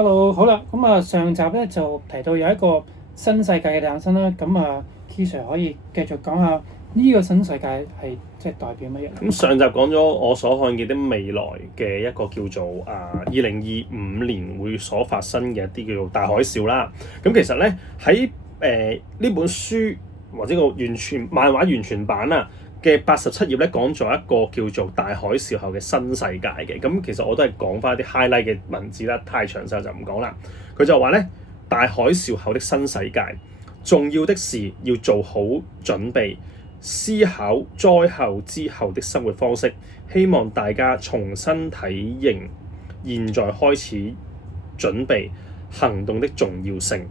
Hello，好啦，咁啊上集咧就提到有一個新世界嘅誕生啦，咁啊 Key Sir 可以繼續講下呢個新世界係即係代表乜嘢？咁上集講咗我所看見的未來嘅一個叫做2025年會所發生嘅一啲叫做大海嘯啦。咁其實咧喺呢本書或者個漫畫完全版嘅87頁咧講咗一個叫做大海嘯後嘅新世界嘅。咁其實我都係講翻啲 highlight 嘅文字啦，太詳細就唔講啦。佢就話咧大海嘯後的新世界，重要的是要做好準備，思考災後之後的生活方式，希望大家重新體認現在開始準備行動的重要性。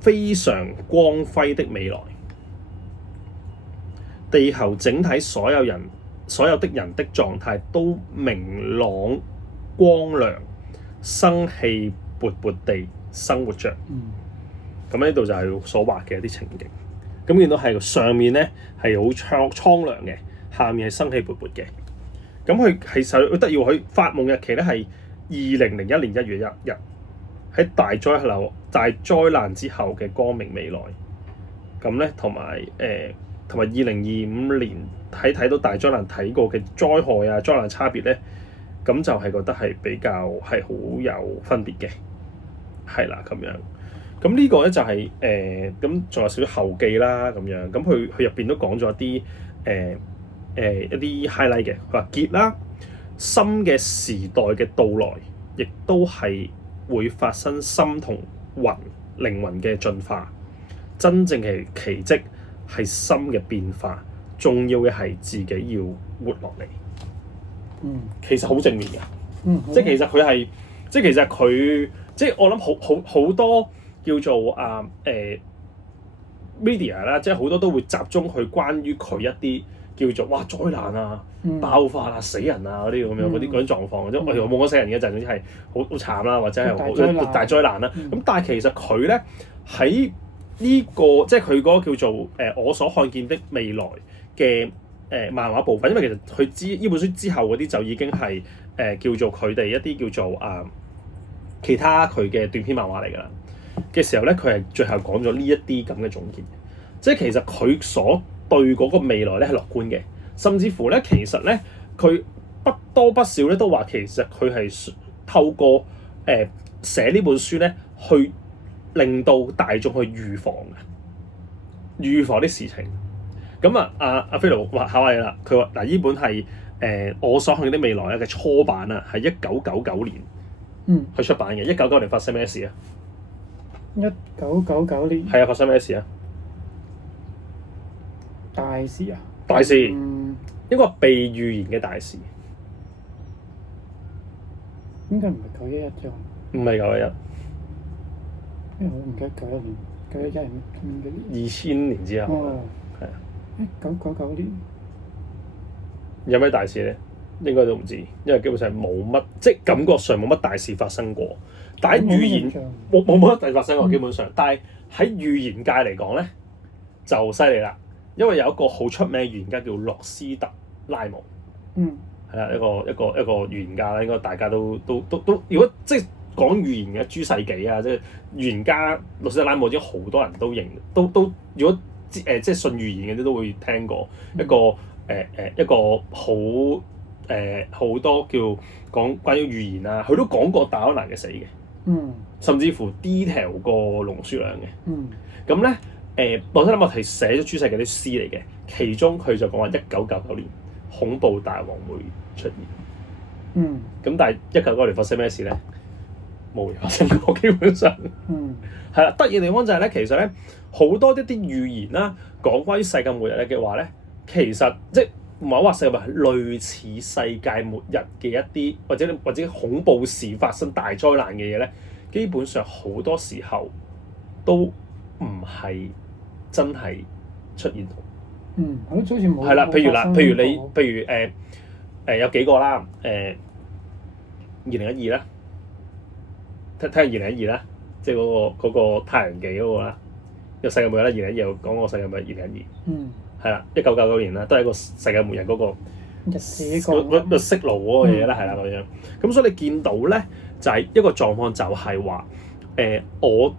非常光輝的未來，地球整體所有的人的狀態都明朗光亮，生氣勃勃地生活着。咁呢度就係所畫嘅一啲情景。咁見到係上面咧係好蒼涼嘅，下面係生氣勃勃嘅。咁佢其實好得意喎，佢發夢日期咧係2001年1月1日，喺大災難之後嘅光明未來。咁咧同埋2025年睇到大災難睇過嘅災害啊災難差別咧，咁就係覺得係比較係好有分別嘅，係啦咁樣。咁呢個咧就係咁仲有少少後記啦咁樣，咁佢入邊都講咗一啲 highlight 嘅。佢話結啦，心嘅時代嘅到來，亦都係會發生心同靈魂嘅進化。真正嘅奇蹟係心嘅變化，重要嘅係自己要活落嚟。其實好正面嘅，即係其實佢係，即係其實佢，即係我諗好多。叫做media 啦，即係好多都會集中去關於佢一啲叫做哇災難啊、爆發啊、死人啊嗰啲咁樣嗰啲狀況，即係我哋冇講死人嘅就總之係好慘啦，或者係好大災難啦。咁但係其實佢咧喺呢個即係佢嗰個叫做我所看見的未來嘅漫畫部分，因為其實佢呢本書之後嗰啲就已經係叫做佢哋一啲叫做其他佢嘅短篇漫畫嚟㗎啦。嘅時候咧，佢係最後講咗呢一啲咁嘅總結，即係其實佢所對嗰個未來咧係樂觀嘅，甚至乎咧其實咧佢不多不少咧都話其實佢係透過寫呢本書咧去令到大眾去預防啲事情。咁阿菲盧話考下你啦，佢話嗱呢本係我所看見的未來咧嘅初版啊，係1999年去出版嘅。1999年發生咩事啊？1999年係啊，發生咩事啊？大事啊！大事，應該係被預言嘅大事。應該唔係911啫。唔係911。因為我唔記得91年，91係咩2000年之後。係啊。1999年有咩大事咧？應該都唔知，因為基本上冇乜，即係感覺上冇乜大事發生過。但係預言冇乜大事發生過，基本上。但係喺預言界嚟講咧，就犀利啦。因為有一個好出名嘅預言家叫洛斯特拉姆。係啦，一個預言家啦，應該大家都，如果即係講預言嘅諸世紀啊，即係預言家洛斯特拉姆，已經好多人都認，都如果即係信預言嘅啲都會聽過一個好多叫講關於預言啊，佢都講過戴安娜嘅死嘅，甚至乎 detail 過龍書良嘅。咁咧洛斯特拉姆係寫咗諸世紀啲詩嚟嘅，其中佢就講話1999年恐怖大王會出現。咁但係1999年發生咩事咧？冇嘢發生過，基本上。係啦，得意嘅地方就係咧，其實咧好多一啲預言啦，講關於世界末日嘅話咧，其實即係唔係話世界末日，類似世界末日嘅一啲或者恐怖事發生大災難嘅嘢咧，基本上好多時候都唔係真係出現到。好似冇。係啦，譬如有幾個啦，2012啦，睇下2012啦，即係嗰個太陽紀嗰個啦，個世界末日啦，2012又講個世界末日2012。係啦，1999年啦，都係一個世界末日嗰個日子講個息路嗰個嘢啦，係啦咁樣。咁所以你見到咧，就係、一個狀況就係話我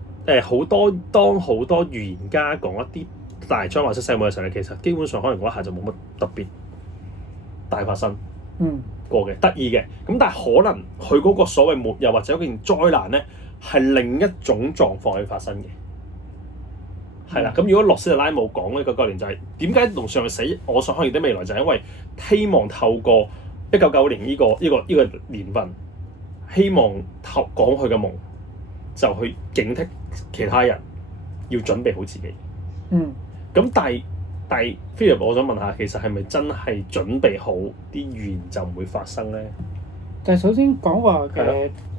好多預言家講一啲大災或者世末嘅時候咧，其實基本上可能嗰一下就冇乜特別大發生過嘅，得意嘅。咁但係可能佢嗰個所謂末日或者嗰件災難咧，係另一種狀況去發生嘅。係啦，咁如果諾斯特拉姆講呢個概念就係點解龍樹亮死？我想看見的未來就係因為希望透過1995年呢個年份，希望講佢嘅夢，就去警惕其他人要準備好自己。咁但係 Philip， 我想問下，其實係咪真係準備好啲預言就唔會發生咧？但係首先講話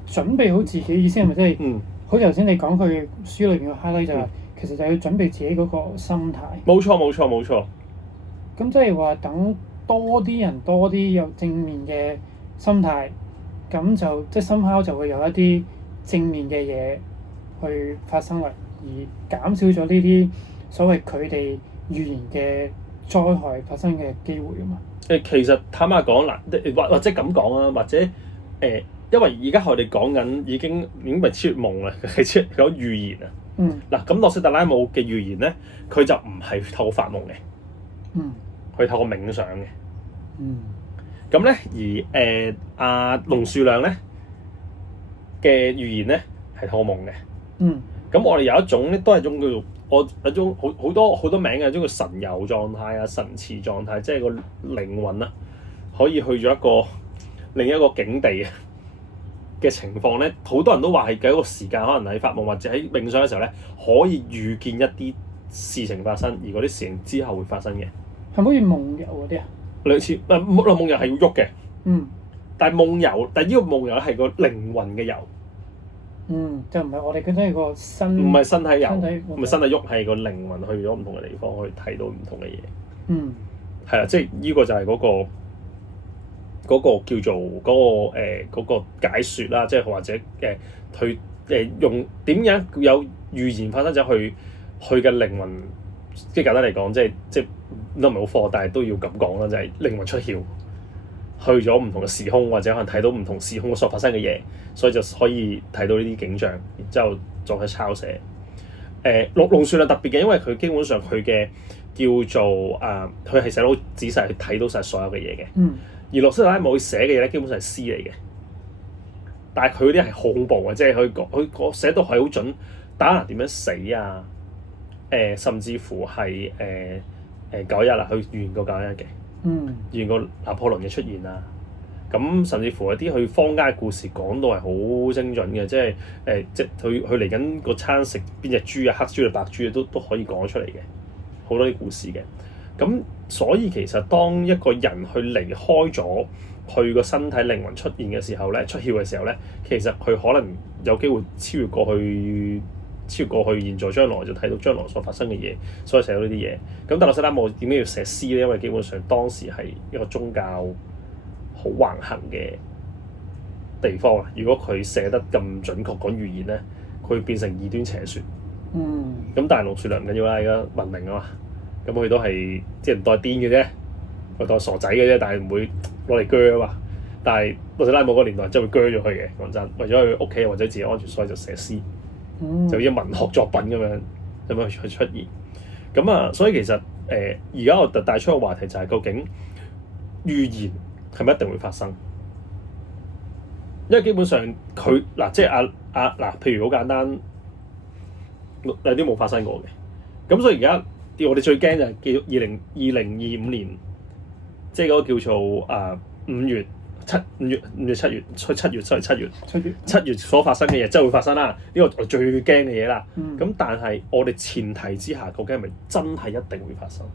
準備好自己意思係咪即係？好似頭先你講佢書裏邊嘅 highlight 就係。其實就要準備自己嗰個心態。冇錯。咁即係話等多啲人多啲有正面嘅心態，咁就即係somehow就會有一啲正面嘅嘢去發生嚟，而減少咗呢啲所謂佢哋預言嘅災害發生嘅機會啊嘛。其實坦白講嗱，或者咁講啊，或者因為而家我哋講緊已經唔係超越夢啦，係講預言啊。嗱，咁諾斯特拉姆嘅預言咧，佢就唔係透過發夢嘅，佢透過冥想嘅。咁咧，而阿龍樹亮咧嘅預言咧係透過夢嘅。咁我哋有一種咧，都係一種叫做有種好多名嘅，有種叫神遊狀態啊、神馳狀態，即係個靈魂啊，可以去咗另一個境地啊嘅情況咧，好多人都話係嘅一個時間，可能喺發夢或者喺冥想嘅時候咧，可以預見一啲事情發生，而嗰啲事情之後會發生嘅。係咪好似夢遊嗰啲啊？類似夢遊係要喐嘅。但係夢遊，但係呢個夢遊係個靈魂嘅遊。就唔係我哋覺得係個身。唔係身體遊，唔係身體喐，係個靈魂去咗唔同嘅地方，去睇到唔同嘅嘢。係啦，即係呢個就係嗰個叫做嗰個解説啦，即係或者去用點樣有預言發生咗去嘅靈魂，即係簡單嚟講，即係都唔係好科學，但係都要咁講啦，就係靈魂出竅，去咗唔同嘅時空，或者可能睇到唔同時空所發生嘅嘢，所以就可以睇到呢啲景象，然之後再去抄寫。龍樹亮特別嘅，因為佢基本上佢嘅叫做佢係寫得好仔細，去睇到晒所有嘅嘢嘅。而諾斯特拉姆寫嘅嘢咧，基本上係詩嚟嘅，但係佢嗰啲係好恐怖嘅，即係佢寫到係好準，打人點樣死啊？甚至乎係9·11啦，佢預言過9·11嘅，預言過拿破崙嘅出現啊。咁甚至乎一啲佢坊間嘅故事講到係好精準嘅，即係佢嚟緊個餐食邊隻豬啊，黑豬定白豬啊，都可以講得出嚟嘅，好多啲故事嘅。咁所以其實當一個人去離開咗佢個身體靈魂出現嘅時候咧，出竅嘅時候咧，其實佢可能有機會超越過去、現在、將來，就睇到將來所發生嘅嘢，所以寫到呢啲嘢。咁但係諾斯特拉姆點解要寫詩咧？因為基本上當時係一個宗教好橫行嘅地方啊。如果佢寫得咁準確講預言咧，佢會變成異端邪説。咁但係龍樹亮唔緊要啦，而家文明啊嘛。咁佢都係即係唔當係癲嘅啫，佢當係傻仔嘅啫，但係唔會攞嚟鋸啊嘛。但係諾斯特拉姆嗰個年代真係會鋸咗佢嘅，講真，為咗佢屋企或者自己安全，所以就寫詩，就好似文學作品咁樣去出現。咁啊，所以其實而家我帶出個話題就係究竟預言係咪一定會發生？因為基本上佢即係譬如好簡單，有啲冇發生過嘅。咁所以而家我哋最驚就係叫2025年，即係嗰個叫做5月、7月所發生嘅嘢，真係會發生啦。呢個我最驚嘅嘢啦。咁但係我哋前提之下，究竟係咪真係一定會發生？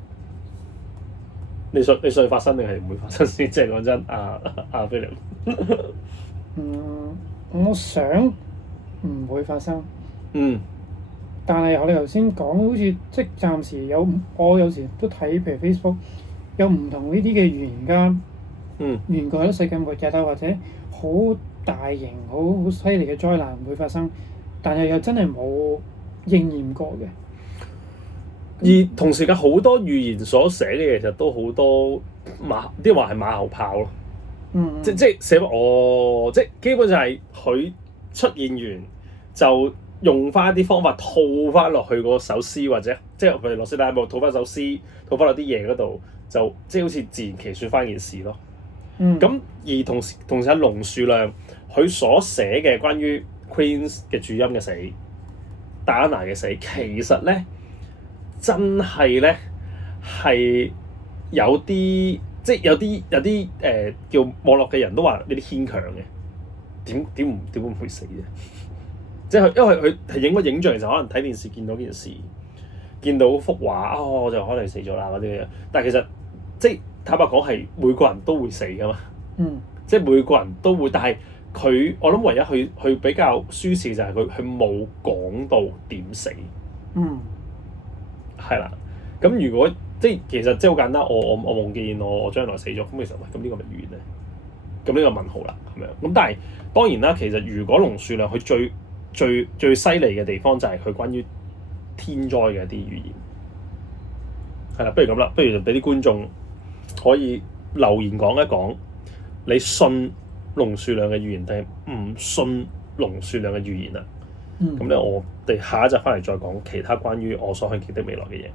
你信發生定係唔會發生先？即係講真，菲力。我想唔會發生。但係我哋頭先講，好似即係暫時我有時都睇，譬如 Facebook 有唔同呢啲嘅預言家，預言過啲世界末日啊，或者好大型、好犀利嘅災難會發生，但係又真係冇應驗過嘅。而同時間好多預言所寫嘅嘢，其實都好多啲人話係馬後炮咯。即寫即基本就係佢出現完就用翻啲方法套翻落去嗰首詩，或者即係佢哋諾斯底里姆套翻首詩，套翻落啲嘢嗰度，就即係好似自然其説翻件事咯。咁而同時喺龍樹亮佢所寫嘅關於 Queen 嘅主音嘅死、戴安娜嘅死，其實咧真係咧係有啲即係有啲叫網絡嘅人都話呢啲牽強嘅，點會唔會死啫？即係因為佢係影個影像，就可能睇電視見到件事，見到幅畫就可能死咗啦嗰啲嘢。但係其實即係坦白講係每個人都會死噶嘛。即係每個人都會，但係我諗唯一佢比較舒適就係佢冇講到點死。係啦。咁如果即係其實即係好簡單，我夢見我將來死咗，咁其實咁呢個咪完咧？咁呢個問號啦，咁樣。咁但係當然啦，其實如果龍樹亮佢最犀利嘅地方就係佢關於天災嘅一啲預言。係啦，不如咁啦，不如就俾啲觀眾可以留言講一講，你信龍樹亮嘅預言定係唔信龍樹亮嘅預言啊？咁咧，我哋下一集翻嚟再講其他關於我所看見的未來嘅嘢。